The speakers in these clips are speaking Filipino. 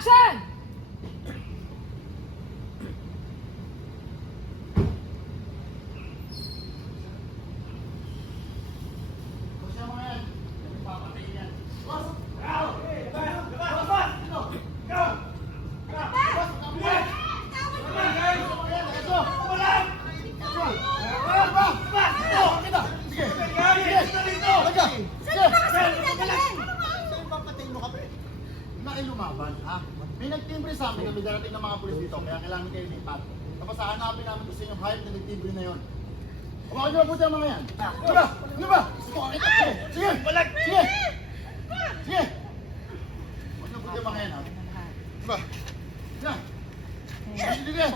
Action! Lumaban, ha? May nagtimbre sa amin na may darating ng mga pulis dito, kaya kailangan kayo lipat. Tapos hahanapin namin kung sino yung hype na nagtimbre na yun. Hawakan niyo mabuti ang mga yan. Ano ba? Ano ba? Sige! Sige! Sige! Sige! Huwag niyo mabuti ang mga yan, ha? Ano ba? Sige! Sige!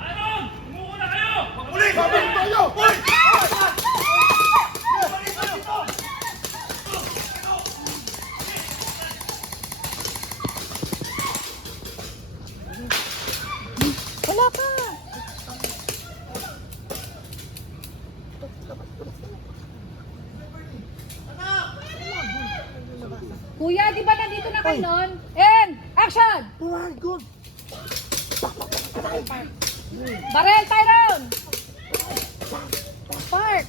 Anon! Umuko na kayo! Pulis! Babalik tayo! Pulis! Wala pa! Kuya, di ba nandito na kayo nun? And, action! Good! Barrel, Tyrone! Park!